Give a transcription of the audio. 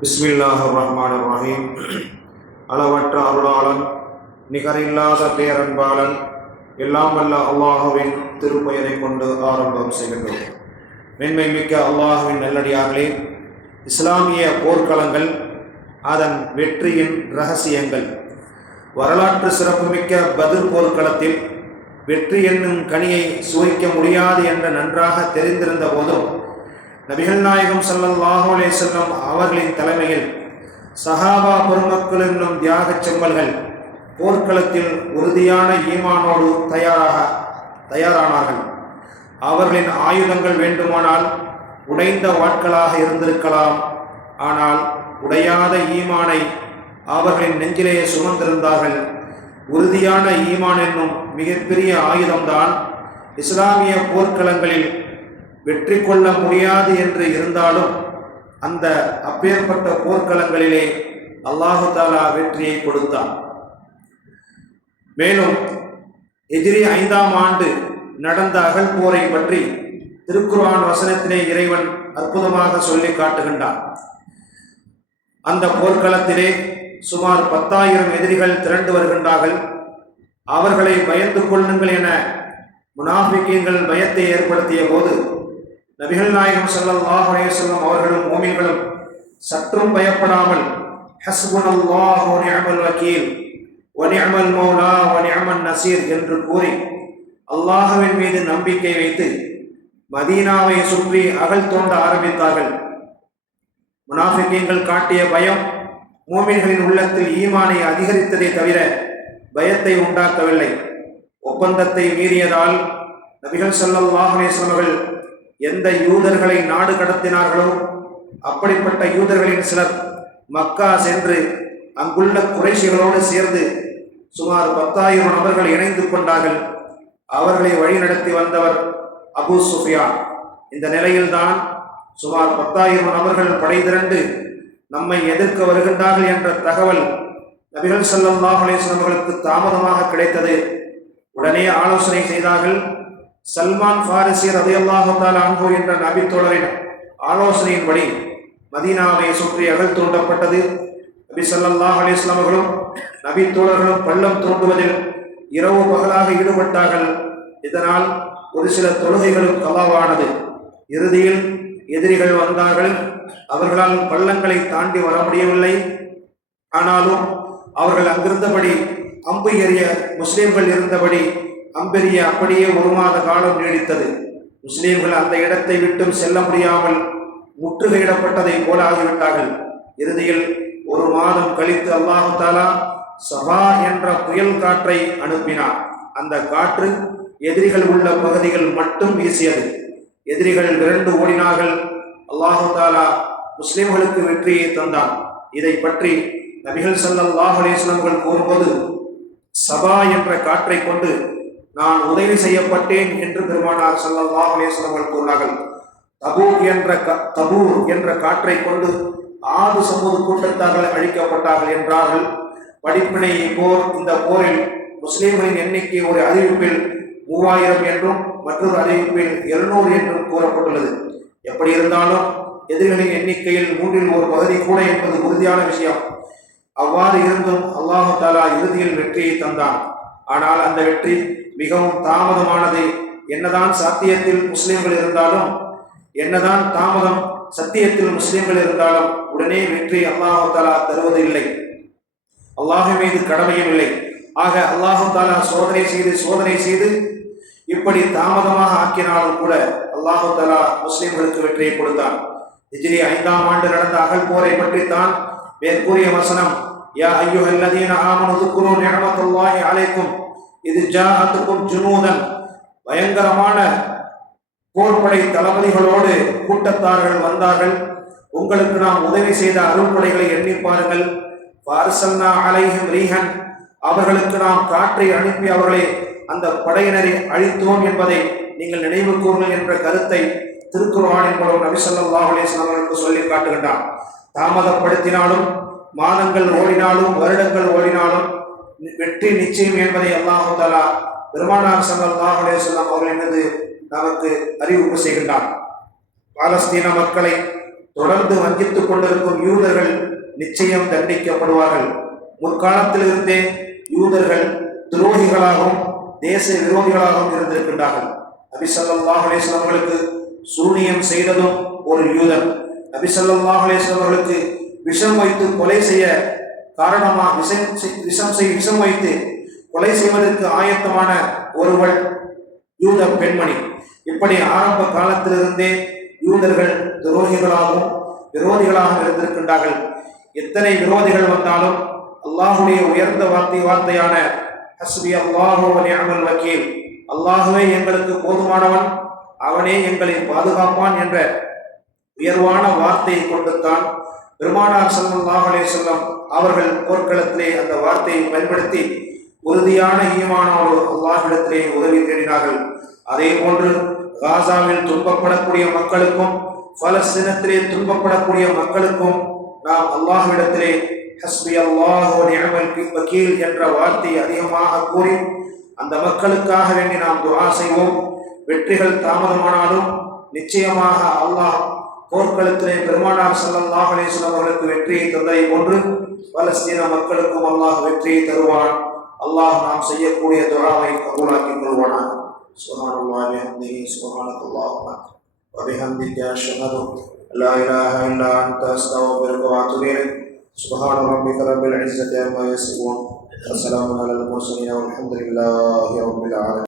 பிஸ்மில்லாஹிர் ரஹ்மானிர் ரஹீம். அளவற்ற அருளாளன், நிகரில்லாத பேரன்பாளன், எல்லாம் வல்ல அல்லாஹுவின் திருப்பெயரை கொண்டு ஆரம்பம் செய்கின்றோம். மென்மை மிக்க அல்லாஹுவின் நல்லடியார்களே, இஸ்லாமிய போர்க்களங்கள், அதன் வெற்றியின் இரகசியங்கள். வரலாற்று சிறப்புமிக்க பத்ர் போர்க்களத்தில் வெற்றி என்னும் கனியை சுவைக்க முடியாது என்று நன்றாக தெரிந்திருந்த போதும் நபிகள் நாயகம் ஸல்லல்லாஹு அலைஹி வஸல்லம் அவர்களின் தலைமையில் சஹாபா பெருமக்கள் என்னும் தியாகச் செம்மல்கள் போர்க்களத்தில் உறுதியான ஈமானோடு தயாரானார்கள். அவர்களின் ஆயுதங்கள் வேண்டுமானால் உடைந்த வாட்களாக இருந்திருக்கலாம், ஆனால் உடையாத ஈமானை அவர்களின் நெஞ்சிலேயே சுமந்திருந்தார்கள். உறுதியான ஈமான் என்னும் மிகப்பெரிய ஆயுதம்தான் இஸ்லாமிய போர்க்களங்களில் வெற்றி கொள்ள முடியாது என்று இருந்தாலும் அந்த அப்பேற்பட்ட போர்க்களங்களிலே அல்லாஹு தஆலா வெற்றியை கொடுத்தான். மேலும் ஹிஜ்ரி 5ஆம் ஆண்டு நடந்த அகழ் போரை பற்றி திருக்குர்ஆன் வசனத்திலே இறைவன் அற்புதமாக சொல்லி காட்டுகின்றான். அந்த போர்க்களத்திலே சுமார் 10,000 எதிரிகள் திரண்டு வருகின்றார்கள். அவர்களை பயந்து கொள்ளுங்கள் என முனாஃபிகீன்கள் பயத்தை ஏற்படுத்திய போது நபிகள் நாயகம் ஸல்லல்லாஹு அலைஹி வஸல்லம் அவர்களும் மூமின்களும் சற்றும் பயப்படாமல் ஹஸ்புனல்லாஹு வ நிஅமல் வக்கீல் வ நிஅமல் மௌலா வ நிஅமன் நசீர் என்று கூறி அல்லாஹ்வின் மீது நம்பிக்கை வைத்து மதீனாவை சுற்றி அகழ் தோண்ட ஆரம்பித்தார்கள். முனாஃபிகீன்கள் காட்டிய பயம் மூமின்களின் உள்ளத்தில் ஈமானை அதிகரித்ததை தவிர பயத்தை உண்டாக்கவில்லை. ஒப்பந்தத்தை மீறியதால் நபிகள் ஸல்லல்லாஹு அலைஹி வஸல்லம் அவர்கள் எந்த யூதர்களை நாடு கடத்தினார்களோ அப்படிப்பட்ட யூதர்களின் சிலர் மக்கா சென்று அங்குள்ள குறைஷிகளோடு சேர்ந்து சுமார் 10,000 நபர்கள் இணைந்து கொண்டார்கள். அவர்களை வழிநடத்தி வந்தவர் அபூ சுஃபியான். இந்த நிலையில்தான் சுமார் 10,000 நபர்கள் படை திரண்டு நம்மை எதிர்க்க வருகின்றார்கள் என்ற தகவல் நபிகள் ஸல்லல்லாஹு அலைஹி வஸல்லம் அவர்களுக்கு தாமதமாக கிடைத்தது. உடனே ஆலோசனை செய்தார்கள். சல்மான் ஃபாரிசி ரலியல்லாஹு தஆலா அன்ஹு என்ற நபி தோழரின் ஆலோசனையின்படி மதீனாவை சுற்றி அகழ் தோண்டப்பட்டது. நபி ஸல்லல்லாஹு அலைஹி வஸல்லம் அவர்களும் நபி தோழர்களும் பள்ளம் தோண்டுவதில் இரவு பகலாக ஈடுபட்டார்கள். இதனால் ஒரு சில தொழுகைகளும் கலாவானது. இறுதியில் எதிரிகள் வந்தார்கள். அவர்களால் பள்ளங்களை தாண்டி வர முடியவில்லை. ஆனாலும் அவர்கள் அங்கிருந்தபடி அம்பு எறிய முஸ்லிம்கள் இருந்தபடி அம்பெரிய அப்படியே 1 மாத காலம் நீடித்தது. முஸ்லிம்கள் அந்த இடத்தை விட்டும் செல்ல முடியாமல் முற்றுகையிடப்பட்டதை போல ஆகிவிட்டார்கள். இறுதியில் 1 மாதம் கழித்து அல்லாஹு தஆலா சபா என்ற புயல் காற்றை அனுப்பினார். அந்த காற்று எதிரிகள் உள்ள பகுதிகள் மட்டும் வீசியது. எதிரிகள் விரண்டு ஓடினார்கள். அல்லாஹு தஆலா முஸ்லிம்களுக்கு வெற்றியை தந்தான். இதை பற்றி நபிகள் ஸல்லல்லாஹு அலைஹி வஸல்லம் அவர்கள் கூறும்போது, சபா என்ற காற்றை கொண்டு நான் உதவி செய்யப்பட்டேன் என்று பெருமானார் ஸல்லல்லாஹு அலைஹி வஸல்லம் அவர்கள் கூறினார்கள். தபூர் என்ற காற்றை கொண்டு 6 சமூக கூட்டத்தார்கள் அழிக்கப்பட்டார்கள் என்றார்கள். படிப்பினை போர். இந்த போரில் முஸ்லிம்களின் எண்ணிக்கை ஒரு அறிவிப்பில் 3000 என்றும் மற்றொரு அறிவிப்பில் 700 என்றும் கூறப்பட்டுள்ளது. எப்படி இருந்தாலும் எதிரிகளின் எண்ணிக்கையில் 3இல் 1 பகுதி கூட என்பது உறுதியான விஷயம். அவ்வாறு இருந்தும் அல்லாஹு தஆலா இறுதியில் வெற்றியை தந்தான். ஆனால் அந்த வெற்றி மிகவும் தாமதமானது. என்னதான் சத்தியத்தில் முஸ்லிம்கள் இருந்தாலும் உடனே வெற்றி அல்லாஹு தஆலா தருவதில்லை. அல்லாஹ் மீது கடமையும் இல்லை. ஆக அல்லாஹு தஆலா சோதனை செய்து இப்படி தாமதமாக ஆக்கினாலும் கூட அல்லாஹு தஆலா முஸ்லிம்களுக்கு வெற்றியை கொடுத்தான். ஹிஜ்ரி 5ஆம் ஆண்டு நடந்த அகழ் போரை பற்றித்தான் மேற்கூறிய வசனம், யா அய்யுஹல்லதீன ஆமனு ذ்குரு நிஅமத்துல்லாஹி அலைக்கும் இது ஜாஅத்துக்கும் ஜுனூதன். பயங்கரமான போர்படை தளபதிகளோடு கூட்டத்தார்கள் வந்தார்கள். உங்களுக்கு நாம் உதவி செய்த அருள்படைகளை எண்ணி பாருங்கள். ஃபஅர்சல்னா அலைஹிம் ரீஹன். அவர்களுக்கு நாம் காற்றை அனுப்பி அவர்களை அந்த படையினரை அழித்தோம் என்பதை நீங்கள் நினைவு கூறுங்கள் என்ற கருத்தை திருக்குர்ஆனின் மூலம் நபி ஸல்லல்லாஹு அலைஹி வஸல்லம் அவர்களுக்கு சொல்லி காட்டுகின்றார். தாமதப்படுத்தினாலும், மாதங்கள் ஓடினாலும், வருடங்கள் ஓடினாலும் வெற்றி நிச்சயம் என்பதை அல்லாஹு தஆலா பெருமானார் ஸல்லல்லாஹு அலைஹி வஸல்லம் அவர்களின் மீது நமக்கு அறிவிப்பு செய்கின்றார். பாலஸ்தீன மக்களை தொடர்ந்து வஞ்சித்துக் கொண்டிருக்கும் யூதர்கள் நிச்சயம் தண்டிக்கப்படுவார்கள். முற்காலத்திலிருந்தே யூதர்கள் துரோகிகளாகவும் தேச விரோதிகளாகவும் இருந்திருக்கின்றார்கள். நபி ஸல்லல்லாஹு அலைஹி வஸல்லம் அவர்களுக்கு சூனியம் செய்ததும் ஒரு யூதன். நபி ஸல்லல்லாஹு அலைஹி வஸல்லம் அவர்களுக்கு விஷம் வைத்து கொலை செய்ய காரணமாக விஷம் வைத்து கொலை செய்வதற்கு ஆயத்தமான ஒருவள் யூத பெண்மணி. இப்படி ஆரம்ப காலத்திலிருந்தே யூதர்கள் துரோகிகளாகவும் விரோதிகளாகவும் இருந்திருக்கின்றார்கள். எத்தனை விரோதிகள் வந்தாலும் அல்லாஹுடைய உயர்ந்த வார்த்தையான ஹஸ்பி அல்லாஹு வ நிஅமல் வக்கீல், அல்லாஹுவே எங்களுக்கு போதுமானவன், அவனே எங்களை பாதுகாப்பான் என்ற உயர்வான வார்த்தையை கொண்டுத்தான் பெருமானார் ஸல்லல்லாஹு அலைஹி வஸல்லம் அவர்கள் போர்க்களத்திலே அந்த வார்த்தையை பயன்படுத்தி உறுதியான ஈமானோடு அல்லாஹ்விடத்திலே உதவி தேடினார்கள். அதே போன்று காசாவில் துன்பப்படக்கூடிய மக்களுக்கும் பலஸ்தீனத்திலே துன்பப்படக்கூடிய மக்களுக்கும் நாம் அல்லாஹ்விடத்திலே ஹஸ்பி அல்லாஹு வ நிஅமல் வக்கீல் என்ற வார்த்தையை அதிகமாக கூறி அந்த மக்களுக்காக வேண்டி நாம் துஆ செய்வோம். வெற்றிகள் தாமதமானாலும் நிச்சயமாக அல்லாஹ் போர்க்களத்திலே பெருமானார் ஸல்லல்லாஹு அலைஹி வஸல்லம் அவர்களுக்கு வெற்றியை தந்ததை போன்று பலஸ்தீன மக்களுக்கும் அல்லாஹ் வெற்றியை தருவான். அல்லாஹ் நாம் செய்யக்கூடிய துஆவை கபூலாக்கிக் கொள்வானாக. சுப்ஹானல்லாஹி வ பிஹம்திஹி, சுப்ஹானல்லாஹி வ பிஹம்திஹி, அஷ்ஹது அல்லா இலாஹா இல்லா அன்த, அஸ்தக்ஃபிருக வ அத்தூபு இலைக். சுப்ஹான ரப்பிக ரப்பில் இஸ்ஸத்தி அம்மா யசிஃபூன், வ ஸலாமுன் அலல் முர்ஸலீன், வல்ஹம்துலில்லாஹி ரப்பில் ஆலமீன்.